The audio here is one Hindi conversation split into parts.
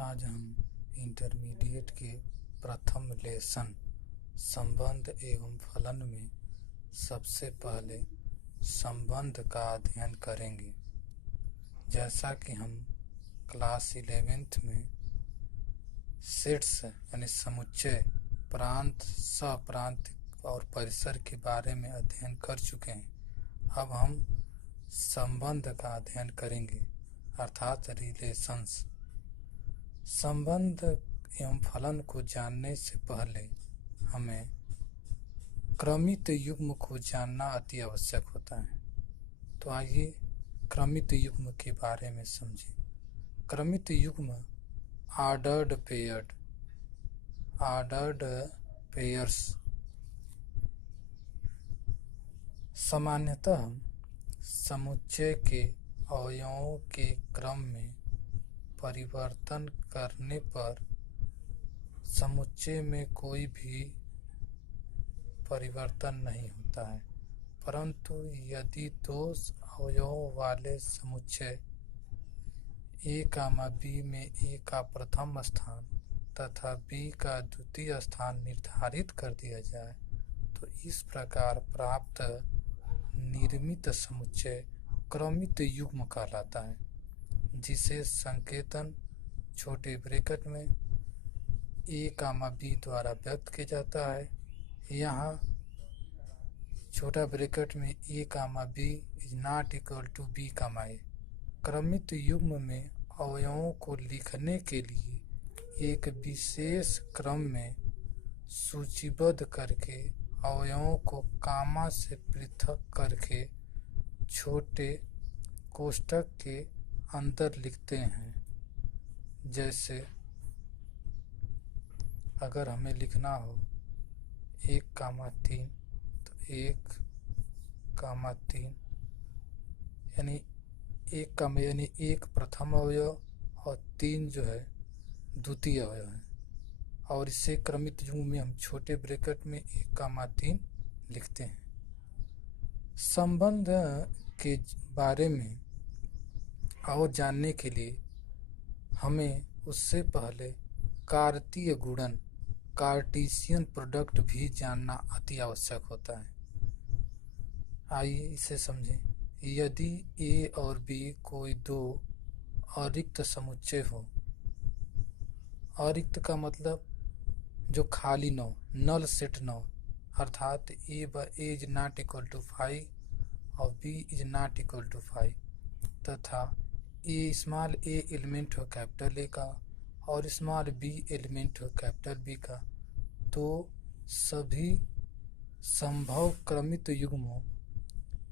आज हम इंटरमीडिएट के प्रथम लेसन संबंध एवं फलन में सबसे पहले संबंध का अध्ययन करेंगे। जैसा कि हम क्लास 11th में सेट्स यानी समुच्चय, प्रांत, सहप्रांत और परिसर के बारे में अध्ययन कर चुके हैं। अब हम संबंध का अध्ययन करेंगे अर्थात रिलेशंस। संबंध एवं फलन को जानने से पहले हमें क्रमित युग्म को जानना अति आवश्यक होता है। तो आइए क्रमित युग्म के बारे में समझें। क्रमित युग्म ऑर्डर्ड पेयर्स सामान्यतः समुच्चय के अवयवों के क्रम में परिवर्तन करने पर समुच्चय में कोई भी परिवर्तन नहीं होता है, परंतु यदि दो अवयवों वाले समुच्चय A, B में A का प्रथम स्थान तथा B का द्वितीय स्थान निर्धारित कर दिया जाए तो इस प्रकार प्राप्त निर्मित समुच्चय क्रमित युग्म कहलाता है, जिसे संकेतन छोटे ब्रैकेट में A, B द्वारा व्यक्त किया जाता है। यहाँ छोटा ब्रैकेट में A, B is not equal to B, A। क्रमित युग्म में अवयवों को लिखने के लिए एक विशेष क्रम में सूचीबद्ध करके अवयवों को कामा से पृथक करके छोटे कोष्ठक के अंदर लिखते हैं। जैसे अगर हमें लिखना हो 1, 3 तो 1, 3 यानी एक प्रथम अवयव और 3 जो है द्वितीय अवयव है, और इसे क्रमित युग्म में हम छोटे ब्रैकेट में 1, 3 लिखते हैं। संबंध के बारे में और जानने के लिए हमें उससे पहले कार्तीय गुणन कार्टेशियन प्रोडक्ट भी जानना अति आवश्यक होता है। आइए इसे समझें। यदि A और B कोई दो अरिक्त समुच्चय हो, अरिक्त का मतलब जो खाली न हो, नल सेट न हो, अर्थात A is not equal to 5 और B is not equal to 5 तथा स्मॉल a एलिमेंट हो कैपिटल A का और स्मॉल b एलिमेंट हो कैपिटल B का, तो सभी संभव क्रमित युग्मों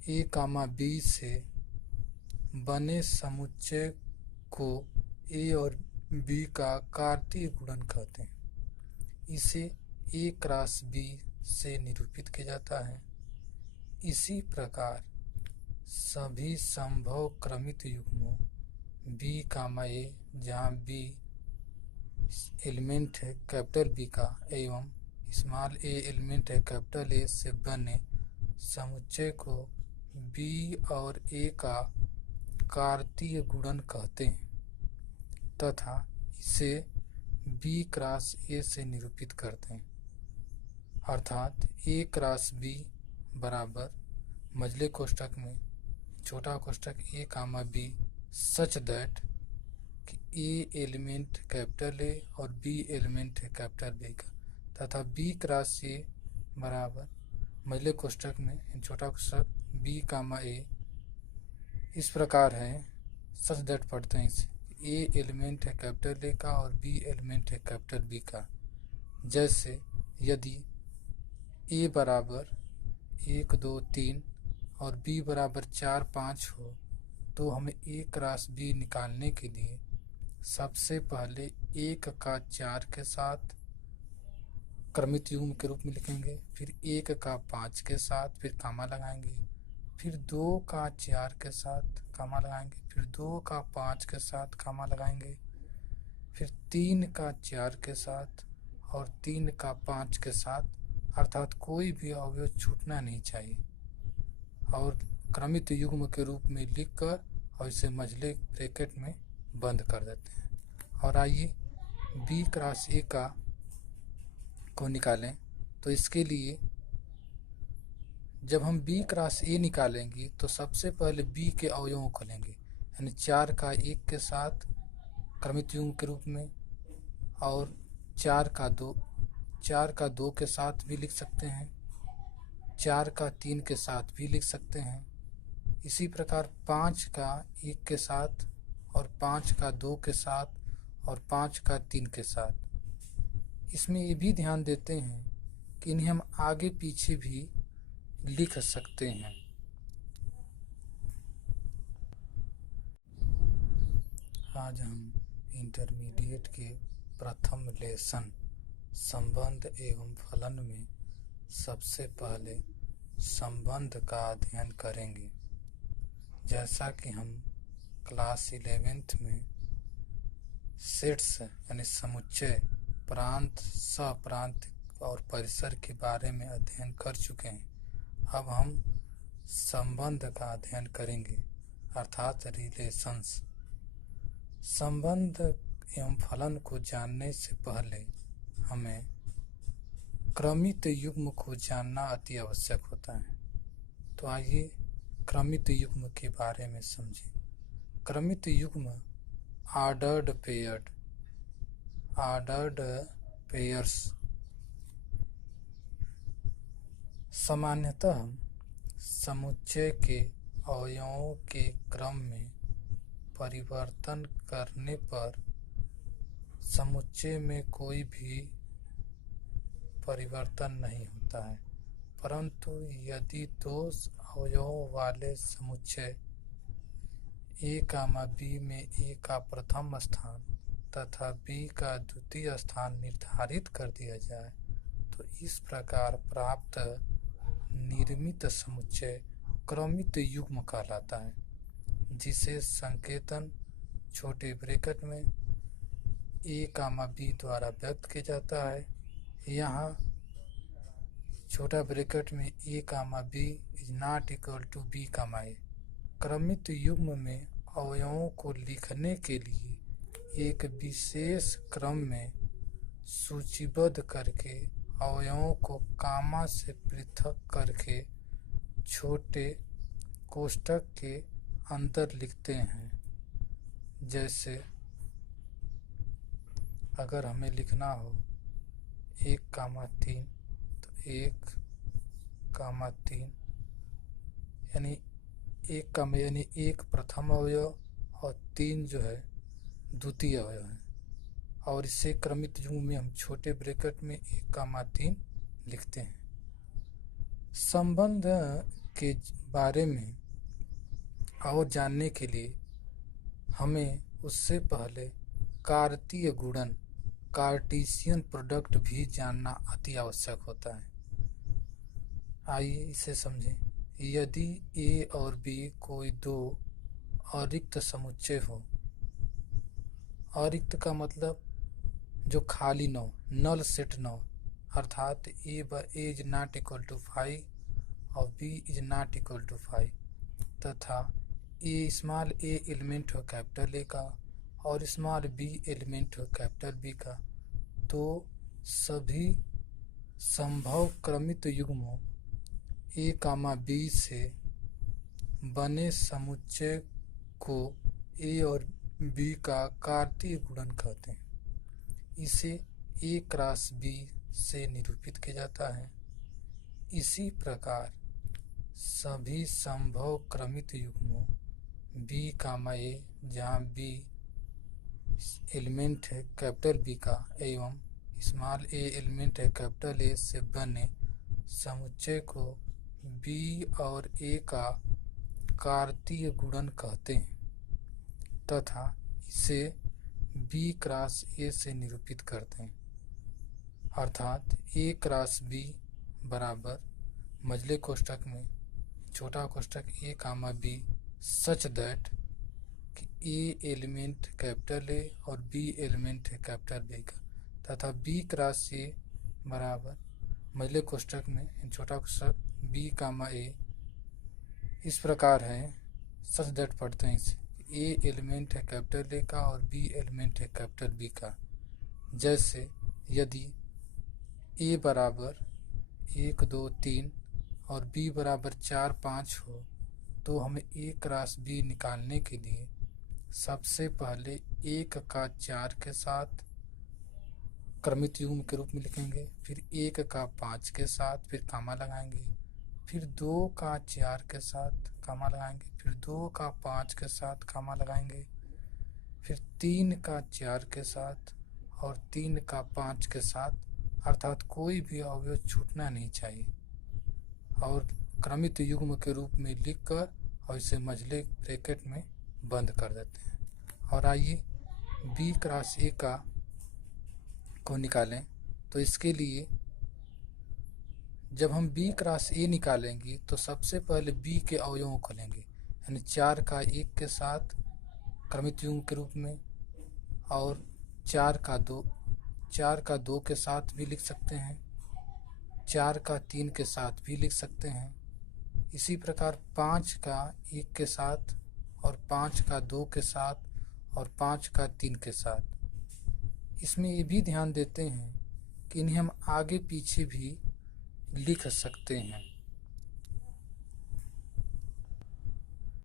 A, B से बने समुच्चय को A और B का कार्तीय गुणन कहते हैं। इसे A क्रॉस B से निरूपित किया जाता है। इसी प्रकार सभी संभव क्रमित युग्मों B, A जहाँ B एलिमेंट है कैपिटल B का एवं स्मॉल a एलिमेंट है कैपिटल A से बने समुच्चय को B और A का कार्तीय गुणन कहते हैं तथा इसे B क्रॉस A से निरूपित करते हैं। अर्थात A क्रॉस B बराबर मझले कोष्ठक में छोटा कोष्ठक A, B सच दैट कि A एलिमेंट कैपिटल A और B एलिमेंट है कैपिटल B का तथा B क्रॉस A बराबर मझले कोष्ठक में छोटा कोष्ठक B, A इस प्रकार है। सच दैट पढ़ते हैं इसे। A एलिमेंट है कैपिटल A का और B एलिमेंट है कैपिटल B का। जैसे यदि A बराबर 1, 2, 3 और B बराबर 4, 5 हो तो हमें A क्रॉस B निकालने के लिए सबसे पहले 1 का 4 के साथ क्रमित युग्म के रूप में लिखेंगे, फिर 1 का 5 के साथ फिर कामा लगाएंगे, फिर 2 का 4 के साथ कामा लगाएंगे, फिर 2 का 5 के साथ कामा लगाएंगे, फिर 3 का 4 के साथ और 3 का 5 के साथ, अर्थात कोई भी अवयव छूटना नहीं चाहिए, और क्रमित युग्म के रूप में लिखकर और इसे मझले ब्रैकेट में बंद कर देते हैं। और आइए बी क्रॉस ए का को निकालें। तो इसके लिए जब हम बी क्रॉस ए निकालेंगे तो सबसे पहले बी के अवयवों को लेंगे, यानी 4 का 1 के साथ क्रमित युग्म के रूप में, और 4 का 2 के साथ भी लिख सकते हैं, 4 का 3 के साथ भी लिख सकते हैं। इसी प्रकार 5 का 1 के साथ, और 5 का 2 के साथ, और 5 का 3 के साथ। इसमें ये भी ध्यान देते हैं कि इन्हें हम आगे पीछे भी लिख सकते हैं। आज हम इंटरमीडिएट के प्रथम लेसन संबंध एवं फलन में सबसे पहले संबंध का अध्ययन करेंगे। जैसा कि हम क्लास 11th में सेट्स यानी समुच्चय, प्रांत, सहप्रांत और परिसर के बारे में अध्ययन कर चुके हैं, अब हम संबंध का अध्ययन करेंगे, अर्थात रिलेशंस। संबंध एवं फलन को जानने से पहले हमें क्रमित युग्म को जानना अति आवश्यक होता है। तो आइए क्रमित युग्म के बारे में समझें। क्रमित युग्म ऑर्डर्ड पेयर्स सामान्यतः समुच्चय के अवयवों के क्रम में परिवर्तन करने पर समुच्चय में कोई भी परिवर्तन नहीं होता है, परंतु यदि दो अवयवों वाले समुच्चय ए कामा बी में ए का प्रथम स्थान तथा बी का द्वितीय स्थान निर्धारित कर दिया जाए तो इस प्रकार प्राप्त निर्मित समुच्चय क्रमित युग्म कहलाता है, जिसे संकेतन छोटे ब्रैकेट में ए कामा बी द्वारा व्यक्त किया जाता है। यहाँ छोटा ब्रैकेट में a comma b is not equal to b comma a. क्रमित युग्म में अवयवों को लिखने के लिए एक विशेष क्रम में सूचीबद्ध करके अवयवों को कामा से पृथक करके छोटे कोष्ठक के अंदर लिखते हैं। जैसे अगर हमें लिखना हो 1,3 तो 1,3 यानी 1 प्रथम अवयव और 3 जो है द्वितीय अवयव है, और इसे क्रमित युग्म में हम छोटे ब्रैकेट में 1,3 लिखते हैं। संबंध के बारे में और जानने के लिए हमें उससे पहले कार्तीय गुणन, कार्टेशियन प्रोडक्ट भी जानना अति आवश्यक होता है। आइए इसे समझें। यदि ए और बी कोई दो अरिक्त समुच्चय हो, अरिक्त का मतलब जो खाली न हो, नल सेट न हो, अर्थात A is not equal to 5 और B is not equal to 5 तथा ए स्मॉल ए एलिमेंट हो कैपिटल ए का और स्मॉल बी एलिमेंट हो कैपिटल बी का, तो सभी संभव क्रमित युग्मों ए कामा बी से बने समुच्चय को ए और बी का कार्तीय गुणन कहते हैं। इसे ए क्रॉस बी से निरूपित किया जाता है। इसी प्रकार सभी संभव क्रमित युग्मों बी कामा ए, जहाँ बी एलिमेंट है कैपिटल बी का एवं स्मॉल ए एलिमेंट है कैपिटल ए से बने समुच्चय को बी और ए का कार्तीय गुणन कहते हैं तथा इसे बी क्रॉस ए से निरूपित करते हैं। अर्थात ए क्रॉस बी बराबर मझले कोष्ठक में छोटा कोष्ठक ए कामा बी सच दैट कि ए एलिमेंट कैपिटल ए और बी एलिमेंट है कैपिटल बी का, तथा बी क्रॉस ए बराबर मझले कोष्ठक में छोटा कोष्ठक बी कामा ए इस प्रकार है, सच दैट पढ़ते हैं इसे, ए एलिमेंट है कैपिटल ए का और बी एलिमेंट है कैपिटल बी का। जैसे यदि ए बराबर 1 2 3 और बी बराबर 4 5 हो तो हमें ए क्रॉस बी निकालने के लिए सबसे पहले 1 का 4 के साथ क्रमित युग्म के रूप में लिखेंगे, फिर 1 का 5 के साथ, फिर कामा लगाएंगे, फिर 2 का 4 के साथ कामा लगाएंगे, फिर 2 का 5 के साथ कामा लगाएंगे, फिर 3 का 4 के साथ और 3 का 5 के साथ, अर्थात कोई भी अवयव छूटना नहीं चाहिए। और क्रमित युग्म के रूप में लिखकर और इसे मझले ब्रैकेट में बंद कर देते हैं। और आइए बी क्रॉस ए का को निकालें। तो इसके लिए जब हम बी क्रॉस ए निकालेंगे तो सबसे पहले बी के अवयवों को लेंगे, यानी 4 का 1 के साथ क्रमित युग्म के रूप में, और 4 का 2 के साथ भी लिख सकते हैं, 4 का 3 के साथ भी लिख सकते हैं। इसी प्रकार 5 का 1 के साथ और 5 का 2 के साथ और 5 का 3 के साथ। इसमें ये भी ध्यान देते हैं कि इन्हें हम आगे पीछे भी लिख सकते हैं।